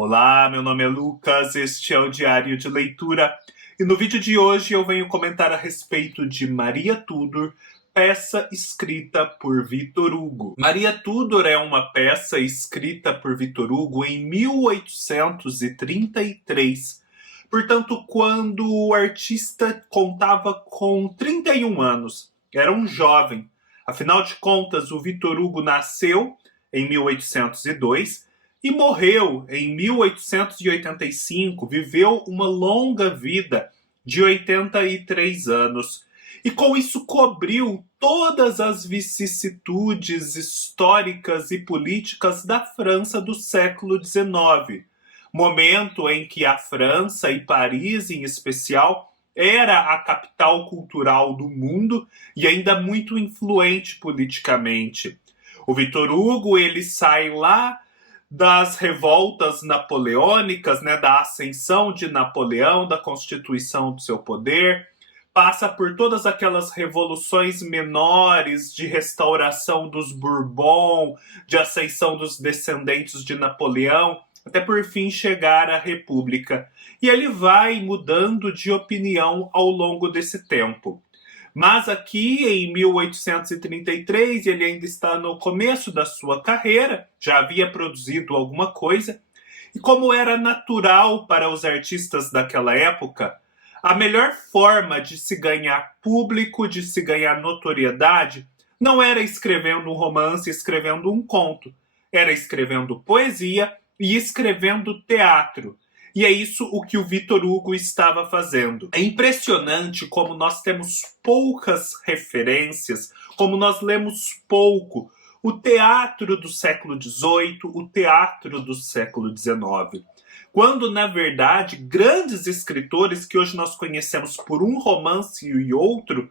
Olá, meu nome é Lucas, este é o Diário de Leitura e no vídeo de hoje eu venho comentar a respeito de Maria Tudor, peça escrita por Victor Hugo. Maria Tudor é uma peça escrita por Victor Hugo em 1833, portanto, quando o artista contava com 31 anos, era um jovem. Afinal de contas, o Victor Hugo nasceu em 1802 e morreu em 1885, viveu uma longa vida de 83 anos. E com isso cobriu todas as vicissitudes históricas e políticas da França do século XIX. Momento em que a França, e Paris em especial, era a capital cultural do mundo e ainda muito influente politicamente. O Victor Hugo, ele sai lá das revoltas napoleônicas, da ascensão de Napoleão, da constituição do seu poder, passa por todas aquelas revoluções menores de restauração dos Bourbon, de ascensão dos descendentes de Napoleão, até por fim chegar à República. E ele vai mudando de opinião ao longo desse tempo. Mas aqui em 1833 ele ainda está no começo da sua carreira, já havia produzido alguma coisa, e como era natural para os artistas daquela época, a melhor forma de se ganhar público, de se ganhar notoriedade, não era escrevendo um romance, escrevendo um conto, era escrevendo poesia e escrevendo teatro. E é isso o que o Victor Hugo estava fazendo. É impressionante como nós temos poucas referências, como nós lemos pouco o teatro do século XVIII, o teatro do século XIX. Quando, na verdade, grandes escritores que hoje nós conhecemos por um romance e outro,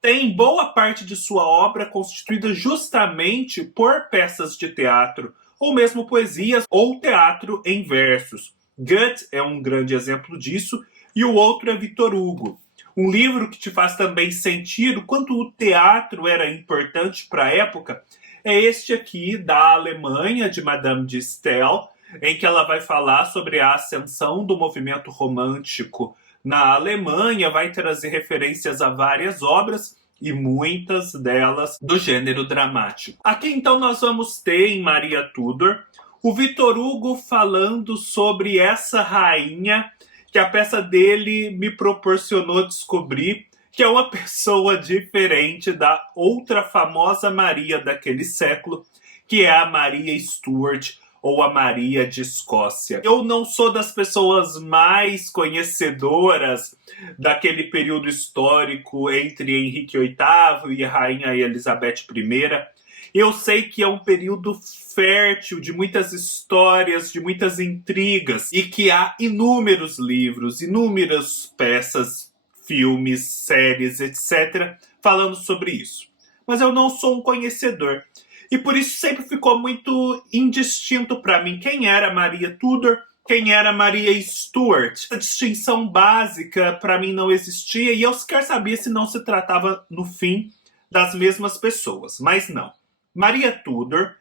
têm boa parte de sua obra constituída justamente por peças de teatro, ou mesmo poesias ou teatro em versos. Goethe é um grande exemplo disso, e o outro é Victor Hugo. Um livro que te faz também sentir o quanto o teatro era importante para a época é este aqui, da Alemanha, de Madame de Staël, em que ela vai falar sobre a ascensão do movimento romântico na Alemanha, vai trazer referências a várias obras, e muitas delas do gênero dramático. Aqui então nós vamos ter em Maria Tudor o Victor Hugo falando sobre essa rainha que a peça dele me proporcionou descobrir que é uma pessoa diferente da outra famosa Maria daquele século, que é a Maria Stuart ou a Maria de Escócia. Eu não sou das pessoas mais conhecedoras daquele período histórico entre Henrique VIII e a Rainha Elizabeth I. Eu sei que é um período fértil de muitas histórias, de muitas intrigas, e que há inúmeros livros, inúmeras peças, filmes, séries, etc., falando sobre isso. Mas eu não sou um conhecedor. E por isso sempre ficou muito indistinto para mim quem era Maria Tudor, quem era Maria Stuart. Essa distinção básica para mim não existia, e eu sequer sabia se não se tratava, no fim, das mesmas pessoas. Mas não. Maria Tudor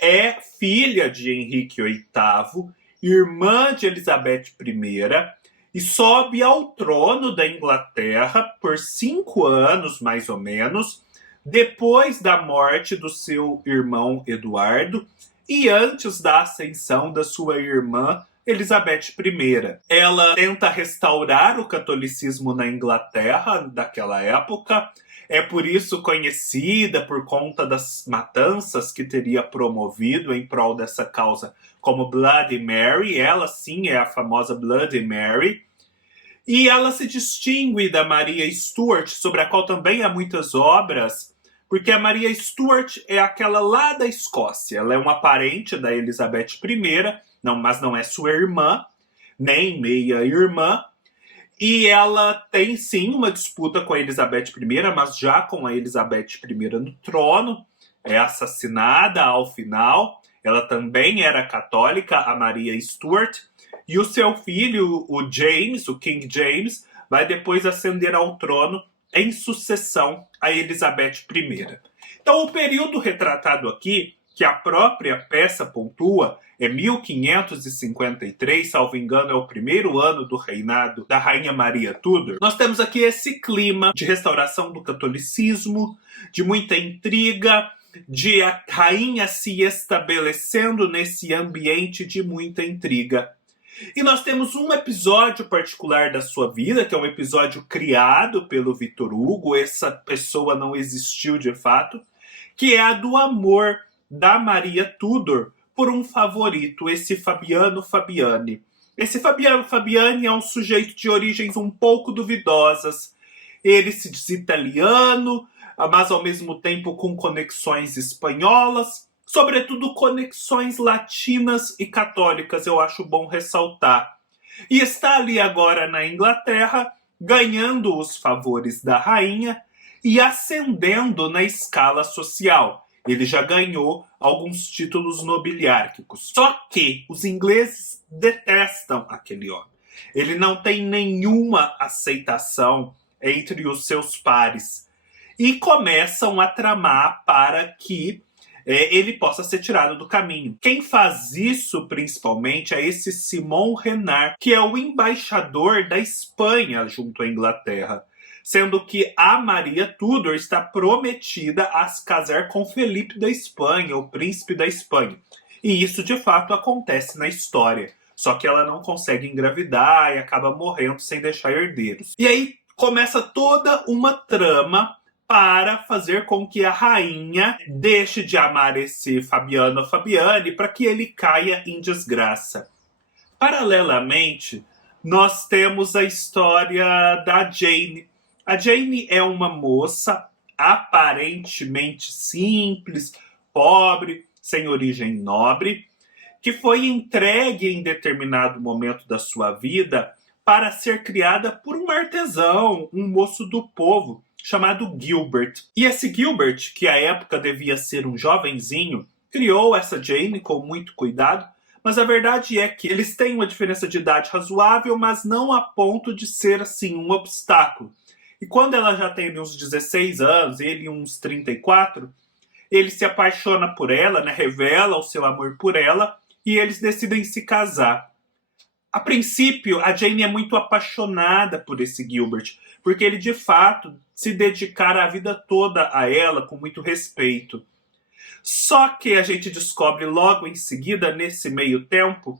é filha de Henrique VIII, irmã de Elizabeth I, e sobe ao trono da Inglaterra por 5 anos, mais ou menos, depois da morte do seu irmão Eduardo e antes da ascensão da sua irmã Elizabeth I. Ela tenta restaurar o catolicismo na Inglaterra daquela época. É por isso conhecida por conta das matanças que teria promovido em prol dessa causa como Bloody Mary. Ela sim é a famosa Bloody Mary. E ela se distingue da Maria Stuart, sobre a qual também há muitas obras, porque a Maria Stuart é aquela lá da Escócia. Ela é uma parente da Elizabeth I, mas não é sua irmã, nem meia-irmã. E ela tem sim uma disputa com a Elizabeth I, mas já com a Elizabeth I no trono, é assassinada ao final. Ela também era católica, a Maria Stuart, e o seu filho, o James, o King James, vai depois ascender ao trono em sucessão a Elizabeth I. Então o período retratado aqui que a própria peça pontua, é 1553, salvo engano, é o primeiro ano do reinado da Rainha Maria Tudor. Nós temos aqui esse clima de restauração do catolicismo, de muita intriga, de a rainha se estabelecendo nesse ambiente de muita intriga. E nós temos um episódio particular da sua vida, que é um episódio criado pelo Victor Hugo, essa pessoa não existiu de fato, que é a do amor da Maria Tudor por um favorito, esse Fabiano Fabiani. Esse Fabiano Fabiani é um sujeito de origens um pouco duvidosas. Ele se diz italiano, mas ao mesmo tempo com conexões espanholas, sobretudo conexões latinas e católicas, eu acho bom ressaltar. E está ali agora na Inglaterra, ganhando os favores da rainha e ascendendo na escala social. Ele já ganhou alguns títulos nobiliárquicos. Só que os ingleses detestam aquele homem. Ele não tem nenhuma aceitação entre os seus pares. E começam a tramar para que ele possa ser tirado do caminho. Quem faz isso, principalmente, é esse Simon Renard, que é o embaixador da Espanha junto à Inglaterra. Sendo que a Maria Tudor está prometida a se casar com Felipe da Espanha, o príncipe da Espanha. E isso, de fato, acontece na história. Só que ela não consegue engravidar e acaba morrendo sem deixar herdeiros. E aí começa toda uma trama para fazer com que a rainha deixe de amar esse Fabiano Fabiani para que ele caia em desgraça. Paralelamente, nós temos a história da Jane. A Jane é uma moça aparentemente simples, pobre, sem origem nobre, que foi entregue em determinado momento da sua vida para ser criada por um artesão, um moço do povo, chamado Gilbert. E esse Gilbert, que à época devia ser um jovenzinho, criou essa Jane com muito cuidado, mas a verdade é que eles têm uma diferença de idade razoável, mas não a ponto de ser assim um obstáculo. E quando ela já tem uns 16 anos, ele uns 34, ele se apaixona por ela, né, revela o seu amor por ela, e eles decidem se casar. A princípio, a Jane é muito apaixonada por esse Gilbert, porque ele de fato se dedicara a vida toda a ela com muito respeito. Só que a gente descobre logo em seguida, nesse meio tempo,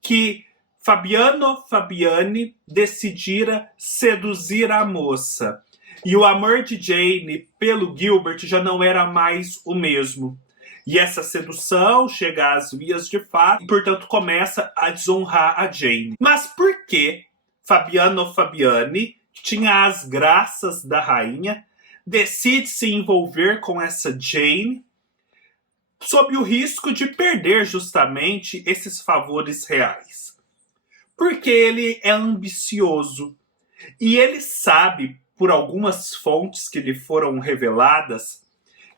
que Fabiano Fabiani decidira seduzir a moça. E o amor de Jane pelo Gilbert já não era mais o mesmo. E essa sedução chega às vias de fato e, portanto, começa a desonrar a Jane. Mas por que Fabiano Fabiani, que tinha as graças da rainha, decide se envolver com essa Jane sob o risco de perder justamente esses favores reais? Porque ele é ambicioso e ele sabe, por algumas fontes que lhe foram reveladas,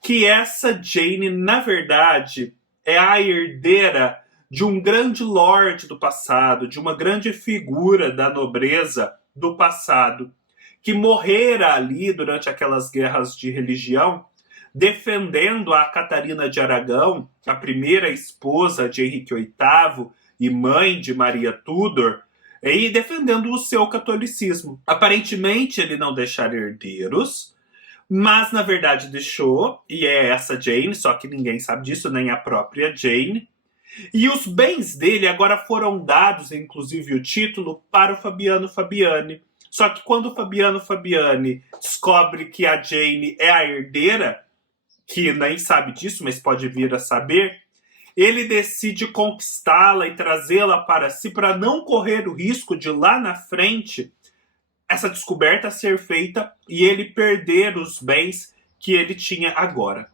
que essa Jane, na verdade, é a herdeira de um grande lorde do passado, de uma grande figura da nobreza do passado, que morrera ali durante aquelas guerras de religião, defendendo a Catarina de Aragão, a primeira esposa de Henrique VIII e mãe de Maria Tudor, e defendendo o seu catolicismo. Aparentemente ele não deixara herdeiros, mas na verdade deixou, e é essa Jane, só que ninguém sabe disso, nem a própria Jane. E os bens dele agora foram dados, inclusive o título, para o Fabiano Fabiani. Só que quando o Fabiano Fabiani descobre que a Jane é a herdeira, que nem sabe disso, mas pode vir a saber, ele decide conquistá-la e trazê-la para si para não correr o risco de lá na frente essa descoberta ser feita e ele perder os bens que ele tinha agora.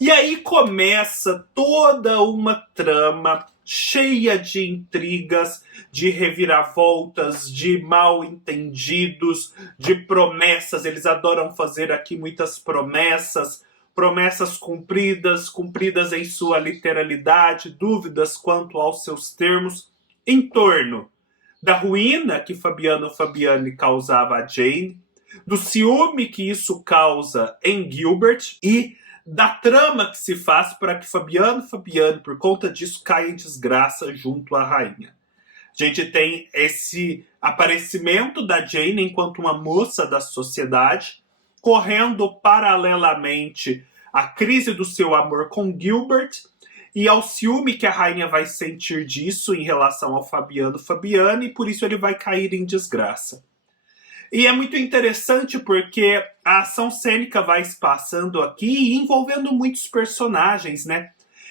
E aí começa toda uma trama cheia de intrigas, de reviravoltas, de mal-entendidos, de promessas. Eles adoram fazer aqui muitas promessas, promessas cumpridas, cumpridas em sua literalidade, dúvidas quanto aos seus termos, em torno da ruína que Fabiano Fabiani causava a Jane, do ciúme que isso causa em Gilbert e da trama que se faz para que Fabiano Fabiani, por conta disso, caia em desgraça junto à rainha. A gente tem esse aparecimento da Jane enquanto uma moça da sociedade, correndo paralelamente à crise do seu amor com Gilbert e ao ciúme que a rainha vai sentir disso em relação ao Fabiano Fabiani, e por isso ele vai cair em desgraça. E é muito interessante porque a ação cênica vai se passando aqui e envolvendo muitos personagens, né?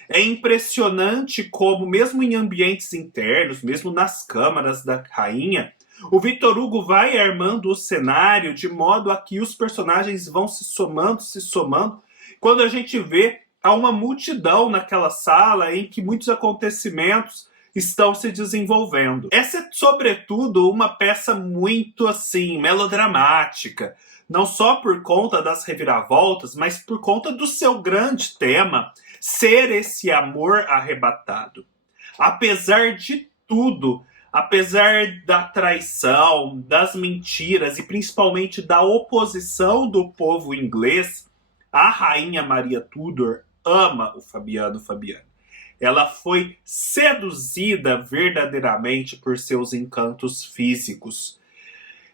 É impressionante como, mesmo em ambientes internos, mesmo nas câmaras da rainha, o Victor Hugo vai armando o cenário de modo a que os personagens vão se somando. Quando a gente vê, há uma multidão naquela sala em que muitos acontecimentos estão se desenvolvendo. Essa é, sobretudo, uma peça muito, assim, melodramática. Não só por conta das reviravoltas, mas por conta do seu grande tema, ser esse amor arrebatado. Apesar de tudo, apesar da traição, das mentiras e principalmente da oposição do povo inglês, a rainha Maria Tudor ama o Fabiano Fabiani. Ela foi seduzida verdadeiramente por seus encantos físicos.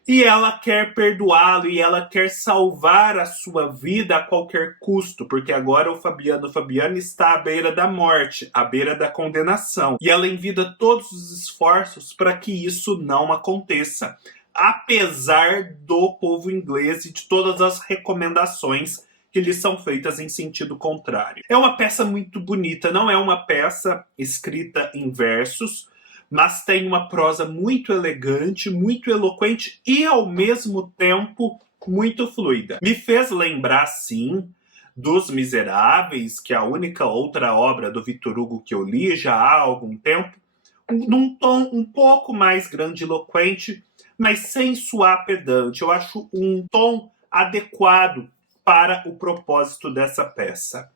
E ela quer perdoá-lo e ela quer salvar a sua vida a qualquer custo, porque agora o Fabiano Fabiani está à beira da morte, à beira da condenação. E ela envida todos os esforços para que isso não aconteça, apesar do povo inglês e de todas as recomendações que lhes são feitas em sentido contrário. É uma peça muito bonita, não é uma peça escrita em versos, mas tem uma prosa muito elegante, muito eloquente e, ao mesmo tempo, muito fluida. Me fez lembrar, sim, dos Miseráveis, que é a única outra obra do Victor Hugo que eu li já há algum tempo, num tom um pouco mais grandiloquente, mas sem soar pedante. Eu acho um tom adequado para o propósito dessa peça.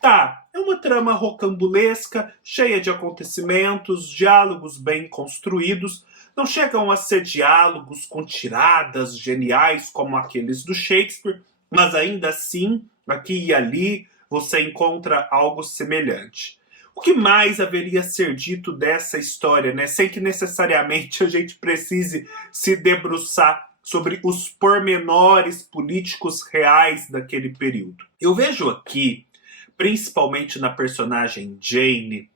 Tá, é uma trama rocambolesca, cheia de acontecimentos, diálogos bem construídos. Não chegam a ser diálogos com tiradas geniais como aqueles do Shakespeare, mas ainda assim, aqui e ali, você encontra algo semelhante. O que mais haveria a ser dito dessa história, né? Sem que necessariamente a gente precise se debruçar sobre os pormenores políticos reais daquele período. Eu vejo aqui, principalmente na personagem Jane,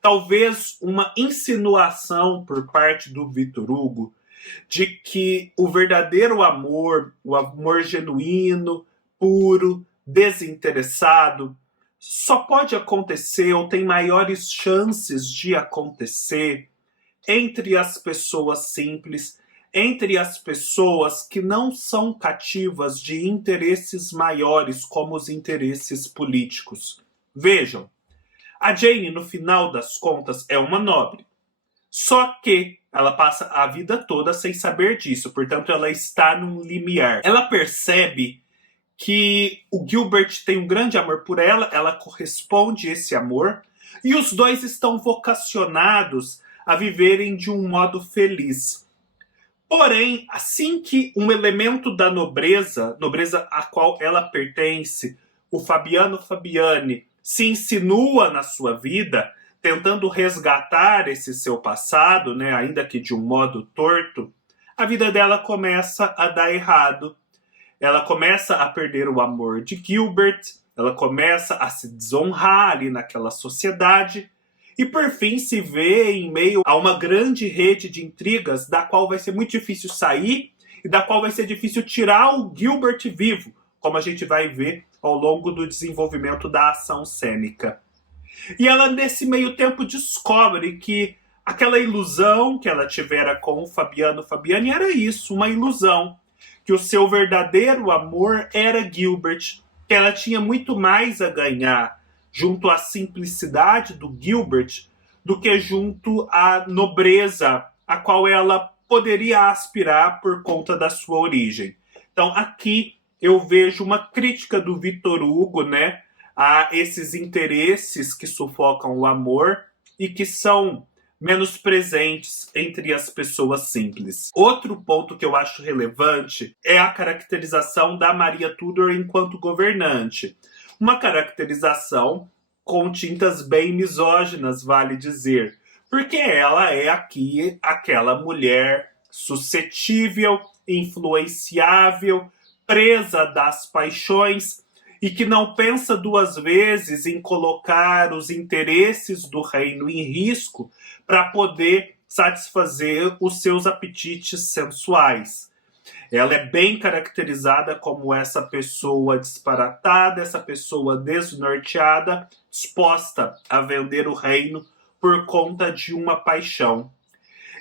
talvez uma insinuação por parte do Victor Hugo de que o verdadeiro amor, o amor genuíno, puro, desinteressado, só pode acontecer ou tem maiores chances de acontecer entre as pessoas simples, entre as pessoas que não são cativas de interesses maiores como os interesses políticos. Vejam, a Jane, no final das contas, é uma nobre. Só que ela passa a vida toda sem saber disso, portanto ela está num limiar. Ela percebe que o Gilbert tem um grande amor por ela, ela corresponde a esse amor, e os dois estão vocacionados a viverem de um modo feliz. Porém, assim que um elemento da nobreza a qual ela pertence, o Fabiano Fabiani, se insinua na sua vida, tentando resgatar esse seu passado, né, ainda que de um modo torto, a vida dela começa a dar errado. Ela começa a perder o amor de Gilbert, ela começa a se desonrar ali naquela sociedade, e por fim se vê em meio a uma grande rede de intrigas da qual vai ser muito difícil sair e da qual vai ser difícil tirar o Gilbert vivo, como a gente vai ver ao longo do desenvolvimento da ação cênica. E ela, nesse meio tempo, descobre que aquela ilusão que ela tivera com o Fabiano Fabiani era isso, uma ilusão. Que o seu verdadeiro amor era Gilbert, que ela tinha muito mais a ganhar junto à simplicidade do Gilbert do que junto à nobreza a qual ela poderia aspirar por conta da sua origem. Então aqui eu vejo uma crítica do Victor Hugo, né, a esses interesses que sufocam o amor e que são menos presentes entre as pessoas simples. Outro ponto que eu acho relevante é a caracterização da Maria Tudor enquanto governante. Uma caracterização com tintas bem misóginas, vale dizer, porque ela é aqui aquela mulher suscetível, influenciável, presa das paixões e que não pensa duas vezes em colocar os interesses do reino em risco para poder satisfazer os seus apetites sensuais. Ela é bem caracterizada como essa pessoa disparatada, essa pessoa desnorteada, disposta a vender o reino por conta de uma paixão.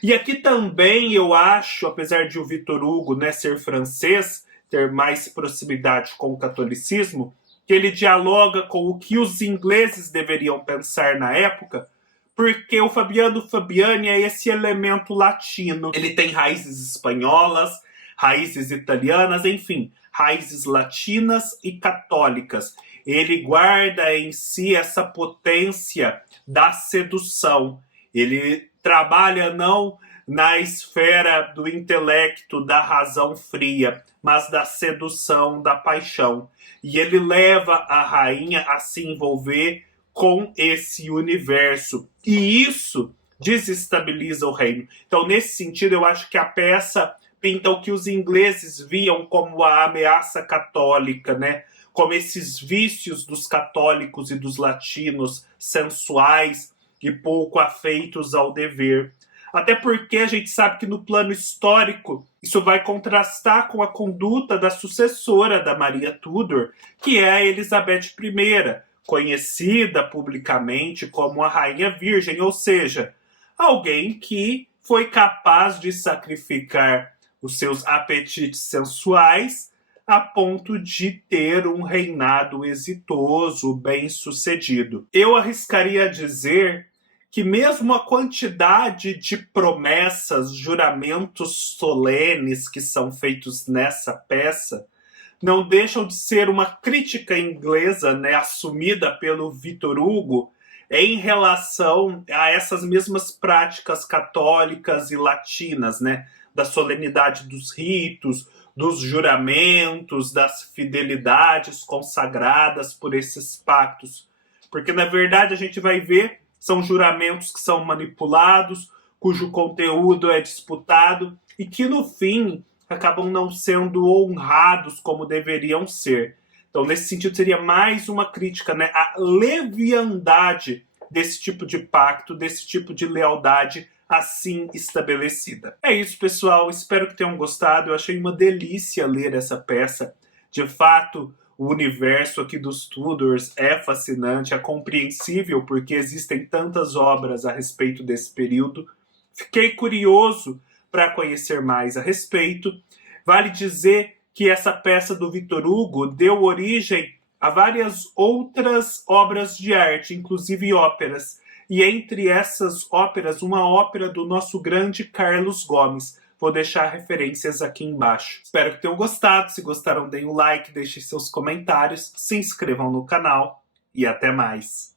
E aqui também eu acho, apesar de o Victor Hugo, né, ser francês, ter mais proximidade com o catolicismo, que ele dialoga com o que os ingleses deveriam pensar na época, porque o Fabiano Fabiani é esse elemento latino. Ele tem raízes espanholas, raízes italianas, enfim, raízes latinas e católicas. Ele guarda em si essa potência da sedução. Ele trabalha não na esfera do intelecto, da razão fria, mas da sedução, da paixão. E ele leva a rainha a se envolver com esse universo. E isso desestabiliza o reino. Então, nesse sentido, eu acho que a peça pinta o que os ingleses viam como a ameaça católica, né? Como esses vícios dos católicos e dos latinos sensuais e pouco afeitos ao dever. Até porque a gente sabe que no plano histórico isso vai contrastar com a conduta da sucessora da Maria Tudor, que é a Elizabeth I, conhecida publicamente como a Rainha Virgem, ou seja, alguém que foi capaz de sacrificar os seus apetites sensuais a ponto de ter um reinado exitoso, bem-sucedido. Eu arriscaria dizer que mesmo a quantidade de promessas, juramentos solenes que são feitos nessa peça não deixam de ser uma crítica inglesa, né, assumida pelo Victor Hugo em relação a essas mesmas práticas católicas e latinas, né, da solenidade dos ritos, dos juramentos, das fidelidades consagradas por esses pactos. Porque, na verdade, a gente vai ver são juramentos que são manipulados, cujo conteúdo é disputado e que, no fim, acabam não sendo honrados como deveriam ser. Então, nesse sentido, seria mais uma crítica, né, à leviandade desse tipo de pacto, desse tipo de lealdade assim estabelecida. É isso, pessoal. Espero que tenham gostado. Eu achei uma delícia ler essa peça. De fato, o universo aqui dos Tudors é fascinante, é compreensível porque existem tantas obras a respeito desse período. Fiquei curioso para conhecer mais a respeito. Vale dizer que essa peça do Victor Hugo deu origem a várias outras obras de arte, inclusive óperas. E entre essas óperas, uma ópera do nosso grande Carlos Gomes. Vou deixar referências aqui embaixo. Espero que tenham gostado. Se gostaram, deem um like, deixem seus comentários, se inscrevam no canal e até mais.